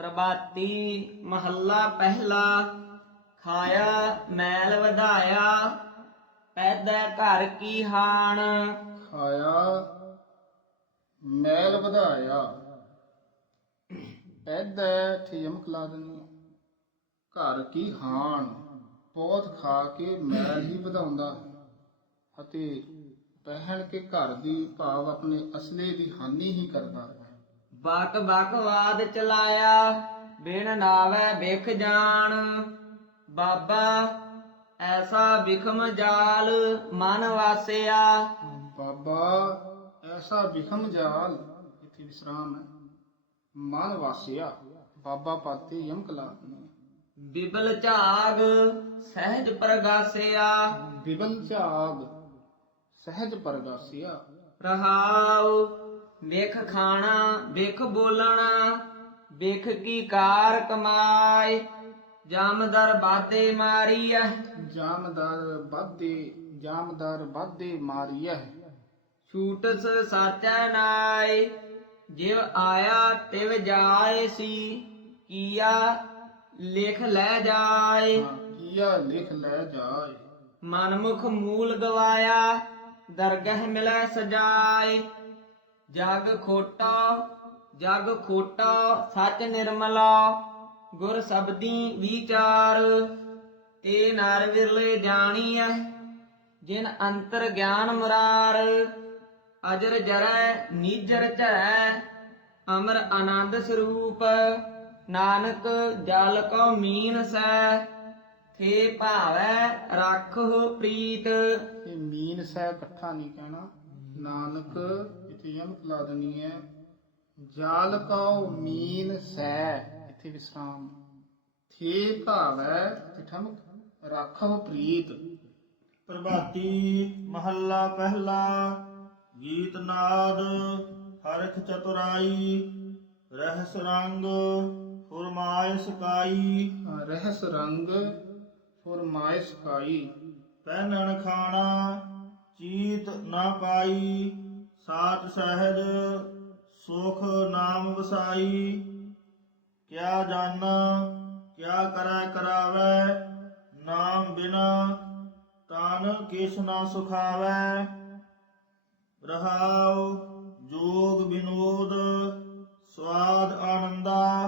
ਪ੍ਰਭਾਤੀ ਮਹੱਲਾ ਪਹਿਲਾ, ਖਾਇਆ ਮੈਲ ਵਧਾਇਆ, ਪੈਦਾ ਘਰ ਕੀ ਹਾਣ। ਖਾਇਆ ਮੈਲ ਵਧਾਇਆ ਐਦਾ ਠਿਮਕ ਲਾ ਦੇਣੀ ਘਰ ਕੀ ਹਾਨ ਬਹੁਤ ਖਾ ਕੇ ਮੈਲ ਹੀ ਵਧਾਉਂਦਾ ਅਤੇ ਪਹਿਣ ਕੇ ਘਰ ਦੀ ਭਾਵ ਆਪਣੇ ਅਸਲੇ ਦੀ ਹਾਨੀ ਹੀ ਕਰਦਾ ਬਕ ਬਕਵਾਦ ਚਲਾਇਆ ਬਿਨ ਨਾਵੇ ਵਿਖ ਜਾਣ। ਬਾਬਾ ਐਸਾ ਵਿਖਮ ਜਾਲ ਮਨ ਵਾਸਿਆ। ਬਾਬਾ ਐਸਾ ਵਿਖਮ ਜਾਲ ਇੱਥੇ ਵਿਸਰਾਮ ਹੈ। ਮਨ ਵਾਸਿਆ ਬਾਬਾ ਪਾਤੇ ਯਮਕ ਲਾ ਦੇਣੀ ਬਿਬਲ ਝਾਗ ਸਹਿਜ ਪ੍ਰਗਾਸਿਆ। ਬਿਬਲ ਝਾਗ ਸਹਿਜ ਪਰਗਾਸਿਆ। ਰਹਾਉ ਵੇਖ ਖਾਣਾ ਵੇਖ ਬੋਲਣਾ ਵੇਖ ਕੀ ਕਾਰ ਕਮਾਏ। ਜਾਮਦਰ ਬਾਦੇ ਮਾਰੀਐ। ਜਾਮਦਾਰ ਬਾਦੇ ਜਾਮਦਾਰ ਬਾਦੇ ਮਾਰੀਐ। ਛੂਟਸ ਸਾਚੈ ਨਾਏ। ਜਿਵ ਆਇਆ ਤਿਵ ਜਾਏ ਸੀ। ਕੀਆ ਲਿਖ ਲੈ ਜਾਏ। ਕੀਆ ਲਿਖ ਲੈ ਜਾਏ। ਮਨਮੁਖ ਮੂਲ ਗਵਾਇਆ। ਦਰਗਹ ਮਿਲੈ ਸਜਾਏ। ਜਗ ਖੋਟਾ ਜਗ ਖੋਟਾ, ਸੱਚ ਨਿਰਮਲਾ, ਗੁਰ ਸਬਦੀ ਵਿਚਾਰ। ਤੇ ਨਰ ਵਿਰਲੇ ਜਾਣੀਐ, ਜਿਨ ਅੰਤਰ ਗਿਆਨ ਮੁਰਾਰ। ਅਜਰ ਜਰੈ, ਨੀਜਰ ਝਰੈ, ਅਮਰ ਆਨੰਦ ਸਰੂਪ। ਨਾਨਕ, ਜਲ ਕੋ ਮੀਨ ਸੈ, ਥੇ ਭਾਵੈ ਰੱਖੋ ਪ੍ਰੀਤ। ਇਹ ਮੀਨ ਸਹਿ ਇਕੱਠਾ ਨਹੀਂ ਕਹਿਣਾ। ਨਾਨਕ ਯਮਕ ਲਾ ਦੇਣੀ ਹੈ। ਜਾਲ ਕਉ ਮੀਨ ਸਹਿ ਇੱਥੇ ਵਿਸਰਾਮ। ਥੇ ਭਾਵੈ ਤੇ ਠਮਕ ਰਾਖੋ ਪ੍ਰੀਤ। ਪ੍ਰਭਾਤੀ ਮਹੱਲਾ ਪਹਿਲਾ ਗੀਤ ਨਾਦ ਹਰਖ ਚਤੁਰਾਈ ਰਹਿਸ ਰੰਗ ਫੁਰਮਾਇ ਸਕਾਈ। ਰਹਿਸ ਰੰਗ ਫੁਰਮਾਇਸ਼ ਕਾਈ ਪਹਿਨਣ ਖਾਣਾ ਚੀਤ ਨਾ ਪਾਈ। ਸਾਚ ਸਹਿਜ ਸੁਖ ਨਾਮ ਵਸਾਈ, ਕਿਆ ਜਾਣਾ, ਕਿਆ ਕਰੈ ਕਰਾਵੈ, ਨਾਮ ਬਿਨਾ ਤਨ ਕਿਛ ਨਾ ਸੁਖਾਵੈ। ਰਹਾਉ ਜੋਗ ਬਿਨੋਦ ਸਵਾਦ ਆਨੰਦਾ,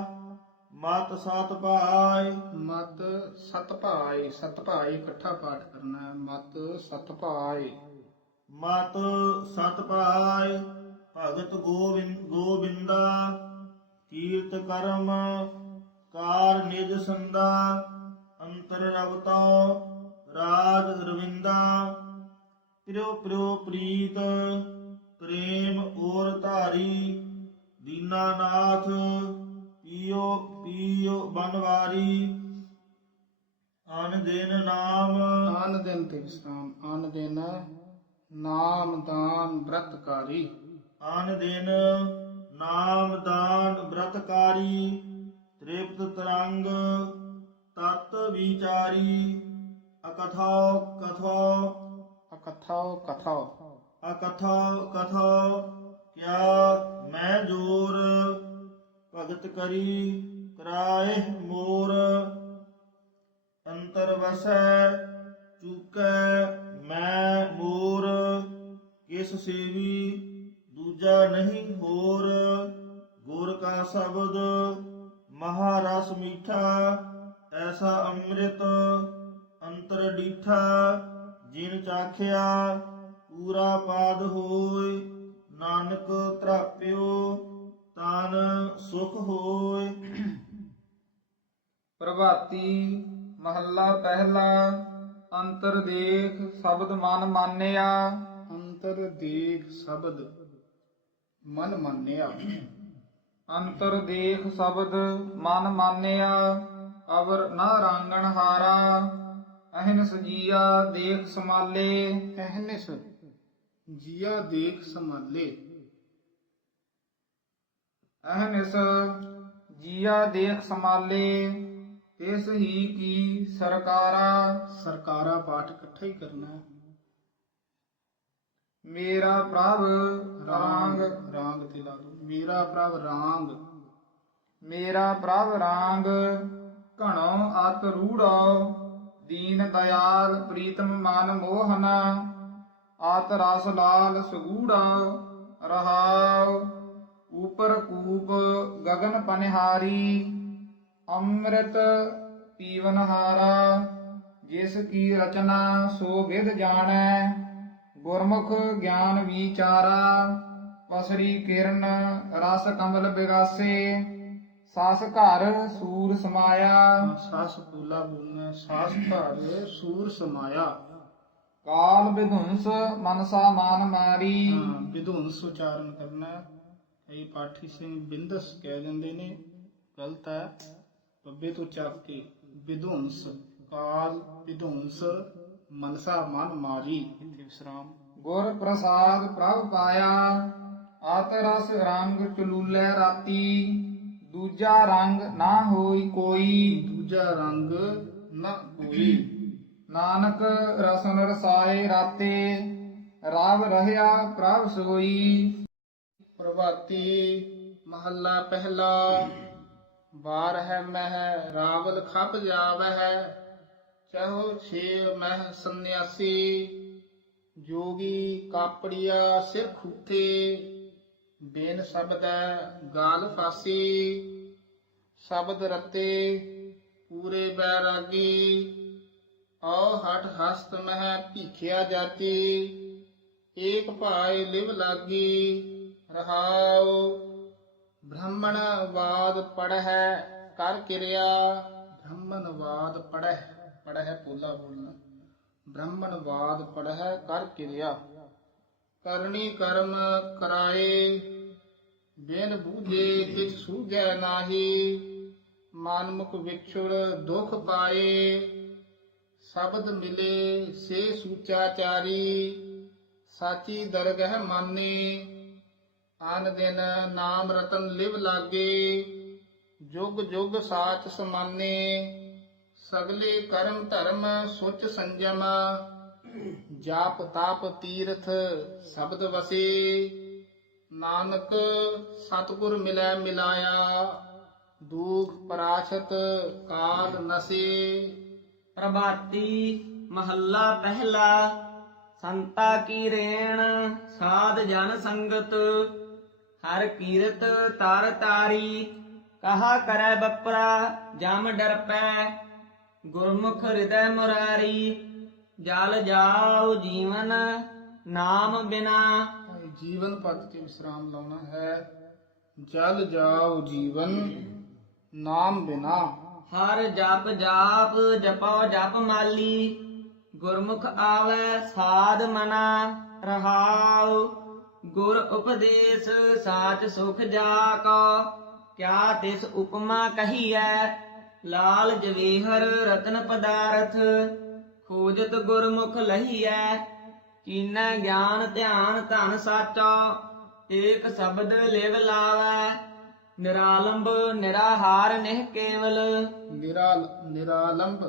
ਮਤ ਸਤ ਭਾਈ ਮਤ ਸਤ ਭਾਈ ਸਤ ਭਾਈ ਇਕੱਠਾ ਪਾਠ ਕਰਨਾ ਮਤ ਸਤ ਭਾਈ ਮਤ ਸਤ ਭਾਈ ਭਗਤ ਗੋਬਿੰਦ ਗੋਬਿੰਦਾ ਕੀਰਤ ਕਰਮ ਕਾਰ ਨਿਜ ਸੰਦਾ, ਅੰਤਰ ਰਵਤੋ ਰਾਜ ਰਵਿੰਦਾ। ਪ੍ਰਿਉ ਪ੍ਰਿਉ ਪ੍ਰੀਤ, ਪ੍ਰੇਮ ਔਰ ਧਾਰੀ ਦੀਨਾਨਾਥ ਪੀਓ ਪੀਓ ਬਨਵਾਰੀ। ਅਨ ਦਿਨ ਨਾਮ। ਆਨ ਦਿਨ ਤੇ ਵਿਸਰਾਮ ਆਨ ਦਿਨ ਨਾਮ ਦਾਨ ਬ੍ਰਤਕਾਰੀ। ਆਨ ਦਿਨ ਨਾਮ ਦਾਨ ਬ੍ਰਤਕਾਰੀ ਤ੍ਰਿਪਤ ਤਰੰਗ ਤਤ ਵਿਚਾਰੀ ਅਕਥਾ ਕਥਾ। ਅਕਥਾਓ ਕਥਾਓ ਅਕਥਾ ਕਥਾ ਕਿਆ ਮੈਂ ਜੋਰ ਭਗਤ ਕਰੀ ਕਰਾਏ ਮੋਰ। ਅੰਤਰ ਵਸੈ ਚੁਕੈ ਮੈਂ ਮੋਰ, ਕਿਸ ਸੇਵੀ, ਦੂਜਾ ਨਹੀਂ ਹੋਰ, ਗੁਰ ਕਾ ਸ਼ਬਦ ਮਹਾਰਸ ਮੀਠਾ, ਐਸਾ ਅੰਮ੍ਰਿਤ ਅੰਤਰ ਡੀਠਾ, ਜਿਨ ਚਾਖਿਆ ਪੂਰਾ ਪਾਦ ਹੋਏ, ਨਾਨਕ ਤਰਾਪਿਓ ਤਨ ਸੁਖ ਹੋਏ। ਪ੍ਰਭਾਤੀ ਮਹੱਲਾ ਪਹਿਲਾ ਅੰਤਰ ਦੇਖ ਸ਼ਬਦ ਮਨ ਮਾਨਿਆ। ਅੰਤਰ ਦੇਖ ਸ਼ਬਦ ਮਨ ਮਾਨਿਆ। ਅੰਤਰ ਦੇਖ ਸ਼ਬਦ ਮਨ ਮਾਨਿਆ। ਅਵਰ ਨਾ ਰਾਂਗਣ ਹਾਰਾ। ਅਹਨਸ ਜੀਆ ਦੇਖ ਸਮਾਲੇ। ਅਹਨਸ ਜੀਆ ਦੇਖ ਸਮਾਲੇ। ਅਹਨਿਸ ਜੀਆ ਦੇਖ ਸਮਾਲੇ। ਤਿਸ ਹੀ ਕੀ ਸਰਕਾਰਾ? ਸਰਕਾਰਾ ਪਾਠ ਇਕੱਠਾ ਹੀ ਕਰਨਾ ਹੈ। ਮੇਰਾ ਪ੍ਰਭ ਰਾਂਗ। ਰਾਂਗ ਤੇ ਲਾ ਦੋ। ਮੇਰਾ ਪ੍ਰਭ ਰਾਂਗ। ਮੇਰਾ ਪ੍ਰਭ ਰਾਂਗ। ਘਣੋ ਅਤ ਰੂੜੋ। ਦੀਨ ਦਿਆਲ ਪ੍ਰੀਤਮ ਮਨ ਮੋਹਨ। ਆਤ ਰਸ ਲਾਲ ਸਗੂੜਾ। ਰਹਾਉ। ਉਪਰ ਕੂਪ ਗਗਨ ਪਨਿਹਾਰੀ। ਅੰਮ੍ਰਿਤ ਪੀਵਨ ਹਾਰਾ ਜਿਸ ਕੀ ਰਚਨਾ ਸੋ ਵਿਦ ਜਾਣੈ ਗੁਰਮੁਖ ਗਿਆਨ ਵਿਚਾਰਾ ਪਸਰੀ ਕਿਰਨ ਰਸ ਕਮਲ ਬਿਗਾਸੇ ਸਸ ਘਰ ਸੂਰ ਸਮਾਇਆ। ਸਸ ਪੂਲਾ ਬੋਲਣਾ ਸਸ ਘਰ ਸੂਰ ਸਮਾਇਆ। ਕਾਲ ਵਿਧੁੰਸ ਮਨਸਾ ਮਾਨ ਮਾਰੀ। ਵਿਧੁੰਸ ਉਚਾਰਨ ਕਰਨਾ। ਹੈ। ਕਈ ਪਾਠੀ ਸਿੰਘ ਬਿੰਦਸ ਕਹਿ ਦਿੰਦੇ ਨੇ ਗਲਤ ਹੈ। ਬੱਬੇ ਤੋਂ ਚੱਕ ਕੇ ਵਿਧੁੰਸ ਕਾਲ ਵਿਧੁੰਸ ਮਨਸਾ ਮਨ ਮਾਰੀ। ਇੱਥੇ ਵਿਸਰਾਮ। ਗੁਰ ਪ੍ਰਸਾਦ ਪ੍ਰਭ ਪਾਇਆ ਆਤ ਰਸ ਰੰਗ ਚਲੂਲੇ ਰਾਤੀ ਦੂਜਾ ਰੰਗ ਨਾ ਹੋਈ ਕੋਈ। ਦੂਜਾ ਰੰਗ ਨਾ ਕੋਈ ਨਾਨਕ ਰਸਨ ਰਸਾਏ ਰਾਤੇ ਰਾਵ ਰਹਿਆ ਪ੍ਰਭ ਸੋਈ। ਪ੍ਰਭਾਤੀ ਮਹੱਲਾ ਪਹਿਲਾ। ਬਾਰ ਹੈ ਮਹਿ ਰਾਵਲ ਖਪ ਜਾਵਹਿ, ਚਹੋ ਛੇ ਮਹਿ ਸੰਨਿਆਸੀ, ਜੋਗੀ ਕਾਪੜੀਆ ਸਿਰ ਖੂਤੇ ਬੇਨ ਸ਼ਬਦੈ ਗਾਲ ਫਾਸੀ, ਸ਼ਬਦ ਰਤੇ ਪੂਰੇ ਬੈਰਾਗੀ, ਔ ਹਟ ਹਸਤ ਮਹਿ ਭੀਖਿਆ ਜਾਤੀ, ਏਕ ਭਾਇ ਲਿਵ ਲਾਗੀ ਰਹਾਓ ਬ੍ਰਾਹਮਣ ਵਾਦ ਪੜਹਿ ਕਰ ਕਿਰਿਆ। ਬ੍ਰਾਹਮਣ ਵਾਦ ਪੜਹਿ ਪੜਹਿ ਪੋਲਾ ਬੋਲਣਾ। ਬ੍ਰਾਹਮਣ ਵਾਦ ਪੜਹਿ ਕਰ ਕਿਰਿਆ। ਕਰਨੀ ਕਰਮ ਕਰਾਏ, ਬਿਨ ਬੂਝੇ ਕਿਛ ਸੂਝੈ ਨਾਹੀ। ਮਨਮੁਖ ਵਿਛੁੜ ਦੁਖ ਪਾਏ, ਸ਼ਬਦ ਮਿਲੇ ਸੇ ਸੂਚਾਚਾਰੀ। ਸਾਚੀ ਦਰਗਹਿ ਮਾਨੇ ਆਨ ਦਿਨ ਨਾਮ ਰਤਨ ਲਿਵ ਲਾਗੇ, ਜੁਗ ਜੁਗ ਸਾਚ ਸਮਾਨੇ, ਸਗਲੇ ਕਰਮ ਧਰਮ ਸੁਚ ਸੰਜਮ, ਜਾਪ ਤਾਪ ਤੀਰਥ ਸ਼ਬਦ ਵਸੇ, ਨਾਨਕ ਸਤਿਗੁਰ ਮਿਲੈ ਮਿਲਾਇਆ, ਦੂਖ ਪਰਾਸ਼ਤ ਕਾਲ ਨਸੇ। ਪ੍ਰਭਾਤੀ ਮਹੱਲਾ ਪਹਿਲਾ, ਸੰਤਾ ਕੀ ਰੇਣ, ਸਾਧ ਜਨ ਸੰਗਤ ਹਰ ਕੀਰਤ ਤਰ ਤਾਰੀ ਕਹਾ ਕਰੈ ਬਪਰਾ ਜਮ ਡਰ ਪੈ। ਗੁਰਮੁਖ ਹਿਰਦੈ ਮੁਰਾਰੀ ਜਲ ਜਾਉ ਜੀਵਨ ਨਾਮ ਬਿਨਾ। ਜੀਵਨ ਪਦ ਤੇ ਵਿਸਰਾਮ ਲਾਉਣਾ ਹੈ। ਜਲ ਜਾਓ ਜੀਵਨ ਨਾਮ ਬਿਨਾ। ਹਰ ਜਪ ਜਾਪ ਜਪੋ ਜਪ ਮਾਲੀ। ਗੁਰਮੁਖ ਆਵੈ ਸਾਧ ਮਨਾ ਰਹਾਉ। ਗੁਰ ਉਪਦੇਸ਼ ਸਾਚ ਸੁਖ ਜਾ ਕੋ ਕਿਆ ਤਿਸ ਉਪਮਾ ਕਹੀਐ? ਲਾਲ ਜਵੇਹਰ ਰਤਨ ਪਦਾਰਥ ਖੋਜਤ ਗੁਰਮੁਖ ਲਹੀਐ। ਕੀਨੈ ਗਿਆਨ ਧਿਆਨ ਧਨ ਸਾਚਾ ਏਕ ਸ਼ਬਦ ਲਿਵ ਲਾਵੈ। ਨਿਰਾਲੰਬ ਨਿਰਾਹਾਰ ਨਿਹ ਕੇਵਲ। ਨਿਰਾਲ ਨਿਰਾਲੰਬ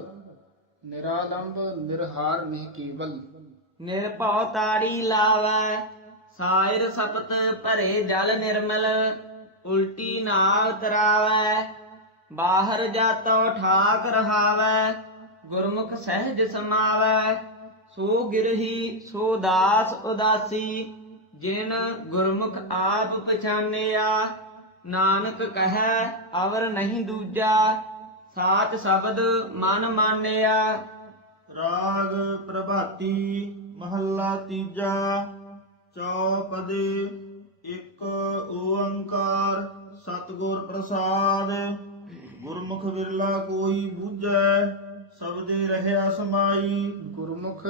ਨਿਰਾਲੰਬ ਨਿਰਹਾਰ ਨਹੀਂ ਕੇਵਲ। ਨਿਰਭਉ ਤਾੜੀ ਲਾਵੈ। ਸਾਇਰ ਸਪਤ ਭਰੇ ਜਲ ਨਿਰਮਲ, ਉਲਟੀ ਨਾਵ ਤਰਾਵੈ ਬਾਹਰ ਜਾਤੋ ਠਾਕ ਰਹਾਵੈ, ਗੁਰਮੁਖ ਸਹਿਜ ਸਮਾਵੈ, ਸੋ ਗਿਰਹੀ, ਸੋ ਦਾਸ ਉਦਾਸੀ, ਜਿਨ ਗੁਰਮੁਖ ਆਪ ਪਛਾਨਿਆ, ਨਾਨਕ ਕਹੈ ਅਵਰ ਨਹੀਂ ਦੂਜਾ, ਸਾਚ ਸ਼ਬਦ ਮਨ ਮਾਨਿਆ। ਰਾਗ ਪ੍ਰਭਾਤੀ ਮਹੱਲਾ ਤੀਜਾ। ਚੌਪਦੇ ਇੱਕ ਓੰਕਾਰ ਸਤਿਗੁਰ ਪ੍ਰਸਾਦ। ਗੁਰਮੁਖ ਵਿਰਲਾ ਕੋਈ ਬੂਝੈ ਸਬਦੇ ਰਹਿਆ ਸਮਾਈ। ਗੁਰਮੁਖ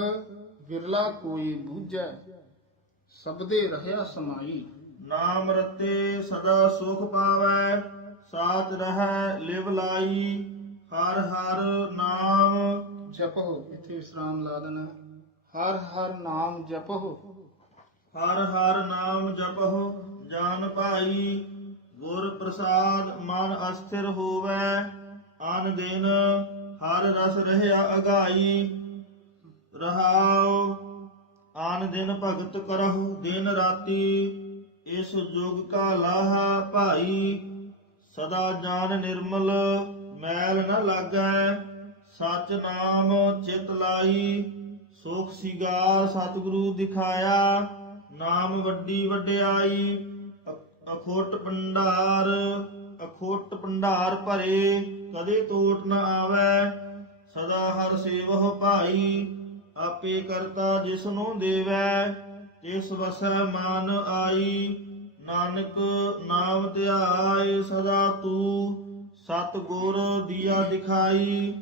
ਵਿਰਲਾ ਕੋਈ ਬੂਝੈ ਸਬਦੇ ਰਹਿਆ ਸਮਾਈ। ਨਾਮ ਰਤੇ ਸਦਾ ਸੁਖ ਪਾਵੈ ਸਾਥ ਰਹਿ ਲਿਵ ਲਾਈ। ਹਰ ਹਰ ਨਾਮ। ਜਪੋ ਇੱਥੇ ਵਿਸਰਾਮ ਲਾ ਦੇਣਾ ਹਰ ਹਰ ਨਾਮ ਜਪੋ ਹਰ ਹਰ ਨਾਮ ਜਪਹੁ, ਜਾਨ ਭਾਈ, ਗੁਰ ਪ੍ਰਸਾਦ ਮਨ ਅਸਥਿਰ ਹੋਵੇ, ਆਨ ਦਿਨ ਹਰ ਰਸ ਰਹਿਆ ਅਗਾਈ। ਰਹਾਉ, ਆਨ ਦਿਨ ਭਗਤ ਕਰਹੁ, ਦਿਨ ਰਾਤੀ ਇਸ ਜੁਗ ਕਾ ਲਾਹਾ ਭਾਈ। ਸਦਾ ਜਾਨ ਨਿਰਮਲ, ਮੈਲ ਨ ਲਾਗੈ, ਸਚ ਨਾਮ ਚਿਤ ਲਾਈ। ਸੁਖ ਸਿਗਾਰ ਸਤਿਗੁਰੂ ਦਿਖਾਇਆ। ਨਾਮ ਵੱਡੀ ਵਡਿਆਈ, ਅ- ਅਖੋਟ ਭੰਡਾਰ ਅਖੋਟ ਭੰਡਾਰ ਭਰੇ, ਕਦੇ ਤੋਟ ਨ ਆਵੈ, ਸਦਾ ਹਰ ਸੇਵਹੁ ਭਾਈ, ਆਪੇ ਕਰਤਾ ਜਿਸ ਨੂੰ ਦੇਵੈ ਤਿਸ ਵਸੈ ਮਨ ਆਈ, ਨਾਨਕ ਨਾਮ ਧਿਆਏ ਸਦਾ ਤੂੰ ਸਤ ਗੁਰ ਦੀਆ ਦਿਖਾਈ